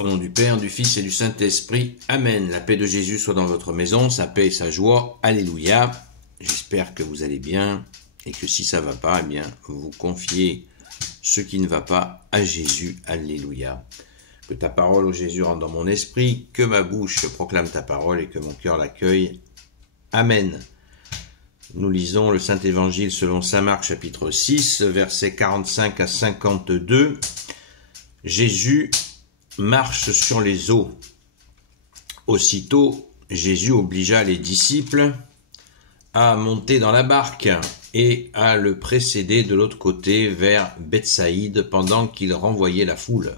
Au nom du Père, du Fils et du Saint-Esprit. Amen. La paix de Jésus soit dans votre maison, sa paix et sa joie. Alléluia. J'espère que vous allez bien et que si ça ne va pas, eh bien, vous confiez ce qui ne va pas à Jésus. Alléluia. Que ta parole, ô Jésus, rentre dans mon esprit, que ma bouche proclame ta parole et que mon cœur l'accueille. Amen. Nous lisons le Saint-Évangile selon saint Marc, chapitre 6, versets 45 à 52. Jésus marche sur les eaux. Aussitôt, Jésus obligea les disciples à monter dans la barque et à le précéder de l'autre côté vers Bethsaïde pendant qu'il renvoyait la foule.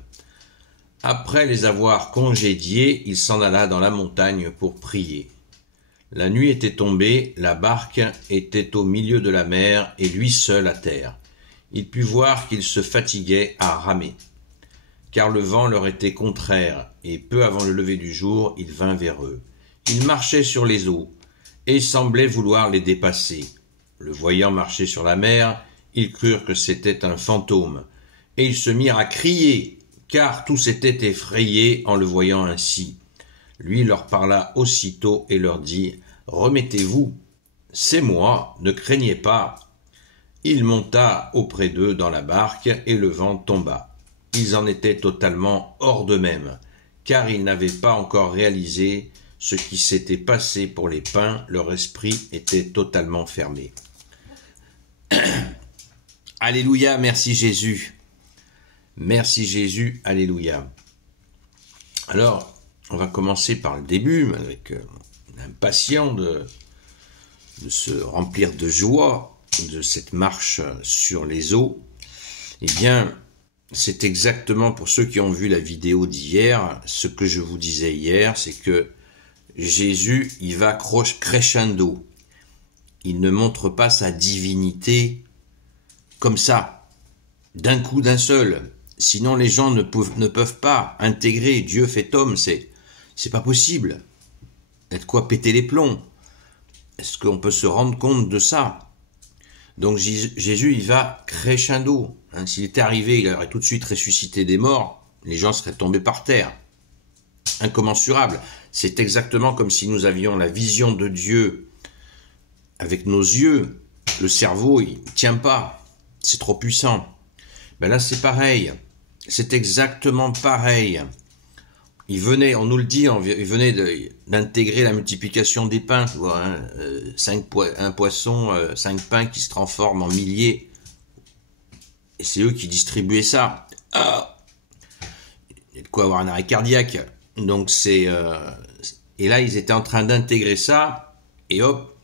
Après les avoir congédiés, il s'en alla dans la montagne pour prier. La nuit était tombée, la barque était au milieu de la mer et lui seul à terre. Il put voir qu'il se fatiguait à ramer, car le vent leur était contraire, et peu avant le lever du jour, il vint vers eux. Il marchait sur les eaux, et semblait vouloir les dépasser. Le voyant marcher sur la mer, ils crurent que c'était un fantôme, et ils se mirent à crier, car tous étaient effrayés en le voyant ainsi. Lui leur parla aussitôt et leur dit « Remettez-vous, c'est moi, ne craignez pas. » Il monta auprès d'eux dans la barque, et le vent tomba. Ils en étaient totalement hors d'eux-mêmes, car ils n'avaient pas encore réalisé ce qui s'était passé pour les pains, leur esprit était totalement fermé. Alléluia, merci Jésus. Merci Jésus, alléluia. Alors, on va commencer par le début, avec l'impatient de se remplir de joie de cette marche sur les eaux. Eh bien, c'est exactement pour ceux qui ont vu la vidéo d'hier, ce que je vous disais hier, c'est que Jésus, il va crescendo. Il ne montre pas sa divinité comme ça, d'un coup, d'un seul. Sinon, les gens ne peuvent pas intégrer Dieu fait homme, c'est pas possible. De quoi péter les plombs? Est-ce qu'on peut se rendre compte de ça? Donc Jésus, il va crescendo. S'il était arrivé, il aurait tout de suite ressuscité des morts, les gens seraient tombés par terre. Incommensurable. C'est exactement comme si nous avions la vision de Dieu avec nos yeux. Le cerveau, il ne tient pas. C'est trop puissant. Ben là, c'est pareil. C'est exactement pareil. Il venait, on nous le dit, il venait d'intégrer la multiplication des pains. Tu vois, un poisson, 5 pains qui se transforment en milliers. Et c'est eux qui distribuaient ça. Ah, il y a de quoi avoir un arrêt cardiaque. Donc et là, ils étaient en train d'intégrer ça. Et hop.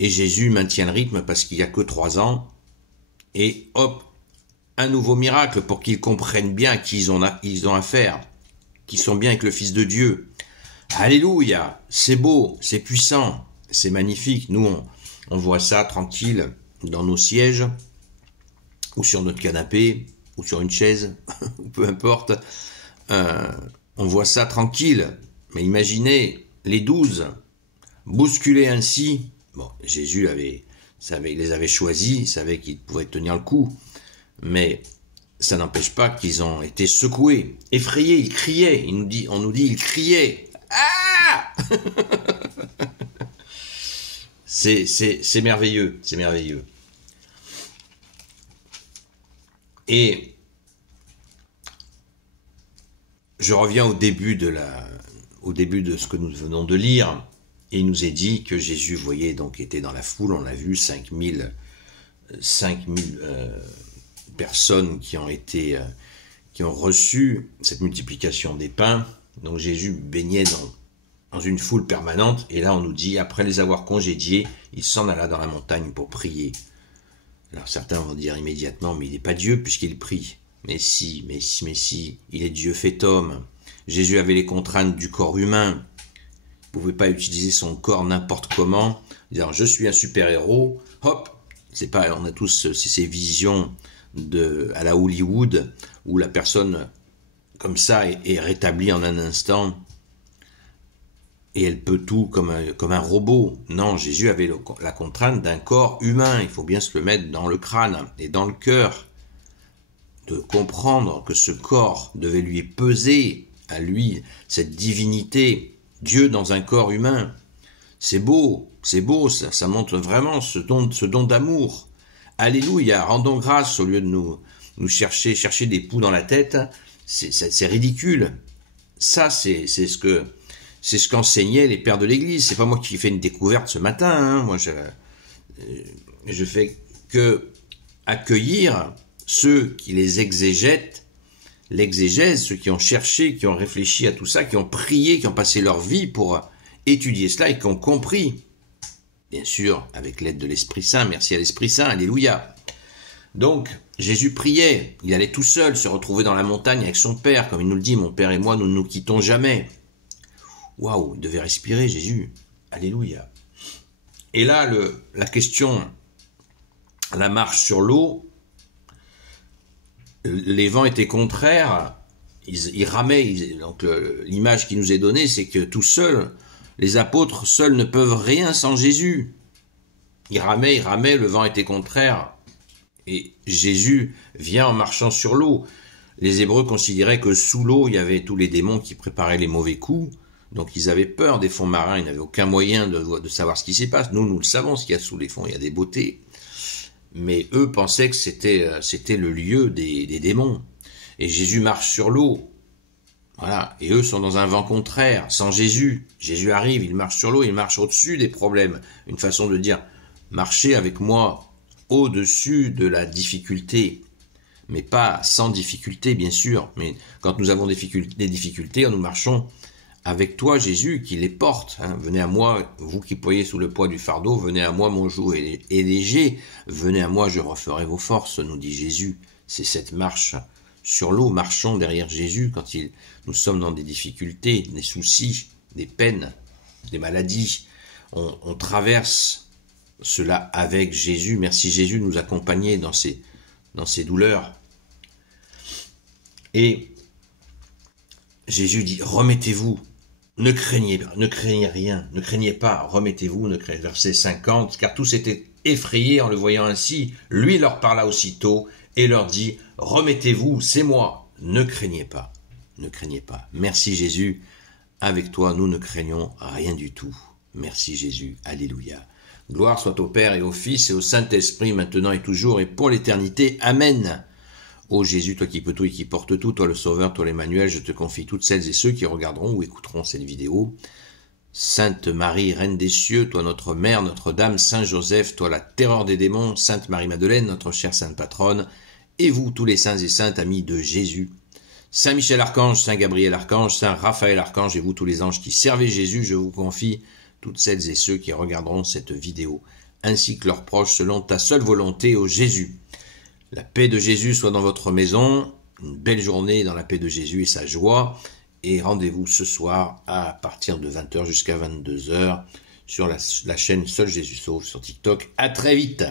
Et Jésus maintient le rythme parce qu'il n'y a que 3 ans. Et hop. Un nouveau miracle pour qu'ils comprennent bien à qui ils ont affaire. Qu'ils sont bien avec le Fils de Dieu. Alléluia, c'est beau, c'est puissant, c'est magnifique. Nous, on voit ça tranquille dans nos sièges, ou sur notre canapé, ou sur une chaise, ou peu importe. On voit ça tranquille. Mais imaginez, les 12, bousculés ainsi. Bon, Jésus les avait choisis, il savait qu'ils pouvaient tenir le coup. Mais ça n'empêche pas qu'ils ont été secoués, effrayés, ils criaient. On nous dit, ils criaient. Ah! C'est merveilleux, c'est merveilleux. Et je reviens au début de ce que nous venons de lire. Et il nous est dit que Jésus, vous voyez, donc était dans la foule. On l'a vu, 5000 personnes qui ont reçu cette multiplication des pains. Donc Jésus baignait dans une foule permanente. Et là, on nous dit, après les avoir congédiés, il s'en alla dans la montagne pour prier. Alors certains vont dire immédiatement, mais il n'est pas Dieu puisqu'il prie. Mais si, il est Dieu fait homme. Jésus avait les contraintes du corps humain. Il ne pouvait pas utiliser son corps n'importe comment. Dire, je suis un super-héros, hop, on a tous ces visions à la Hollywood, où la personne, comme ça, est rétablie en un instant, et elle peut tout comme un robot. Non, Jésus avait la contrainte d'un corps humain, il faut bien se le mettre dans le crâne et dans le cœur, de comprendre que ce corps devait lui peser à lui, cette divinité, Dieu dans un corps humain. C'est beau, ça montre vraiment ce don d'amour. Alléluia, rendons grâce au lieu de nous chercher des poux dans la tête. C'est ridicule. Ça, c'est ce qu'enseignaient les pères de l'Église. C'est pas moi qui fais une découverte ce matin. Hein. Moi, je fais que accueillir ceux qui les exégètent, l'exégèse, ceux qui ont cherché, qui ont réfléchi à tout ça, qui ont prié, qui ont passé leur vie pour étudier cela et qui ont compris. Bien sûr, avec l'aide de l'Esprit Saint, merci à l'Esprit Saint, alléluia. Donc, Jésus priait, il allait tout seul se retrouver dans la montagne avec son Père, comme il nous le dit, mon Père et moi, nous ne nous quittons jamais. Waouh, il devait respirer, Jésus, alléluia. Et là, la question, la marche sur l'eau, les vents étaient contraires, ils ramaient, donc l'image qui nous est donnée, c'est que tout seuls, les apôtres seuls ne peuvent rien sans Jésus. Ils ramaient, le vent était contraire. Et Jésus vient en marchant sur l'eau. Les Hébreux considéraient que sous l'eau, il y avait tous les démons qui préparaient les mauvais coups. Donc ils avaient peur des fonds marins, ils n'avaient aucun moyen de savoir ce qui s'y passe. Nous le savons, ce qu'il y a sous les fonds, il y a des beautés. Mais eux pensaient que c'était le lieu des démons. Et Jésus marche sur l'eau. Voilà, et eux sont dans un vent contraire, sans Jésus. Jésus arrive, il marche sur l'eau, il marche au-dessus des problèmes. Une façon de dire, marchez avec moi au-dessus de la difficulté. Mais pas sans difficulté, bien sûr. Mais quand nous avons des difficultés, nous marchons avec toi, Jésus, qui les porte. Hein. Venez à moi, vous qui ployez sous le poids du fardeau, venez à moi, mon joug est léger. Venez à moi, je referai vos forces, nous dit Jésus. C'est cette marche sur l'eau, marchons derrière Jésus quand nous sommes dans des difficultés, des soucis, des peines, des maladies. On traverse cela avec Jésus. Merci Jésus de nous accompagner dans ces douleurs. Et Jésus dit, remettez-vous, ne craignez rien, ne craignez pas, remettez-vous, verset 50, car tous étaient effrayés en le voyant ainsi. Lui leur parla aussitôt et leur dit, remettez-vous, c'est moi, ne craignez pas, ne craignez pas. Merci Jésus, avec toi nous ne craignons rien du tout. Merci Jésus, alléluia. Gloire soit au Père et au Fils et au Saint-Esprit, maintenant et toujours et pour l'éternité. Amen. Ô Jésus, toi qui peux tout et qui portes tout, toi le Sauveur, toi l'Emmanuel, je te confie toutes celles et ceux qui regarderont ou écouteront cette vidéo. Sainte Marie, Reine des cieux, toi notre Mère, notre Dame, Saint Joseph, toi la terreur des démons, Sainte Marie-Madeleine, notre chère Sainte Patronne, et vous tous les saints et saintes amis de Jésus. Saint Michel Archange, Saint Gabriel Archange, Saint Raphaël Archange, et vous tous les anges qui servez Jésus, je vous confie toutes celles et ceux qui regarderont cette vidéo, ainsi que leurs proches, selon ta seule volonté, ô Jésus. La paix de Jésus soit dans votre maison, une belle journée dans la paix de Jésus et sa joie, et rendez-vous ce soir à partir de 20h jusqu'à 22h sur la chaîne Seul Jésus Sauve sur TikTok. À très vite.